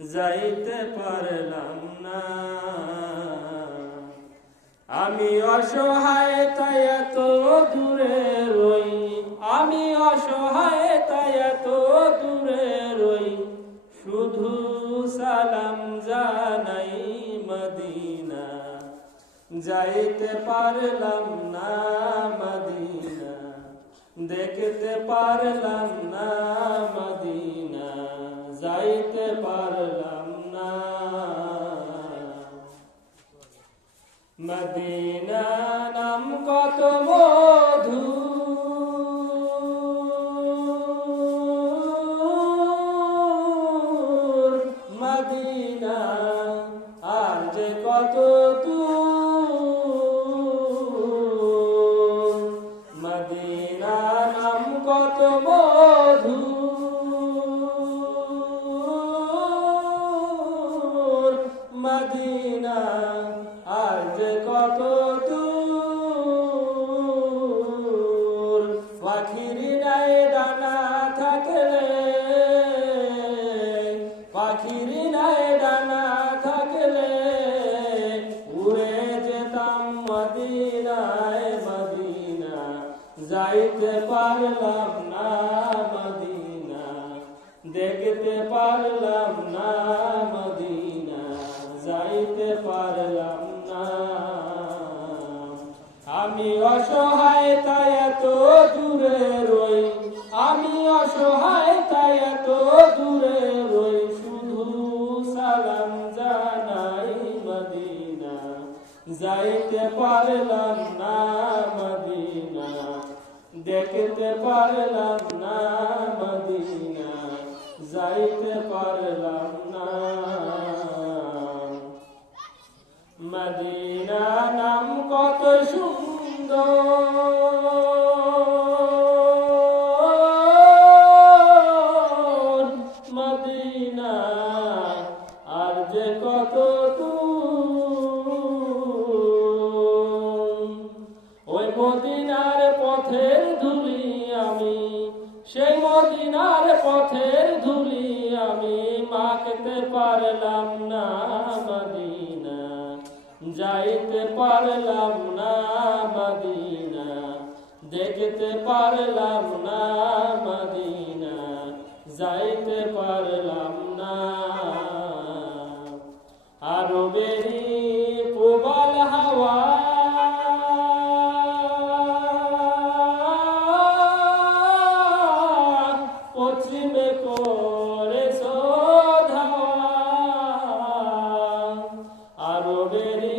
যাইতে পারলাম না। আমি অসহায় তাই এত দূরে রই, আমি অসহায় তাই এত দূরে রই, শুধু সালাম জানাই মদিনা। যাইতে পারলাম না মদিনা, দেখতে পারলাম না মদিনা, যাইতে পারলাম না। মদিনা নাম কত মধু, মদিনা আর যে কত দূর। মদিনা নাম কত মধু, মদিনা আর যে কত দূর। পাখির নাই ডানা থাকলে, পাখির নাই ডানা থাকলে, উড়ে যেতাম মদিনায় মদিনা। যাইতে পারলাম না মদিনা, দেখতে পারলাম না মদিনা, যাইতে পারলাম না। আমি অসহায় তাই এত দূরে রই, আমি অসহায় তাই এত দূরে রই, শুধু সালাম জানাই মদিনা। যাইতে পারলাম না মদিনা, দেখতে পারলাম না মদিনা, যাইতে পারলাম না। মদিনা নাম কত সুন্দর, মদিনা আর যে কত দূর। ওই মদিনার পথের ধুলি আমি, সেই মদিনার পথের ধুলি আমি, মাখতে পারলাম না মদিনা। যাইতে পারলাম না মদিনা, দেখতে পারলাম না মদিনা, যাইতে পারলাম না। আরো বেরি প্রবল হাওয়া, পশ্চিমে করে ধাওয়া। আরো বেরি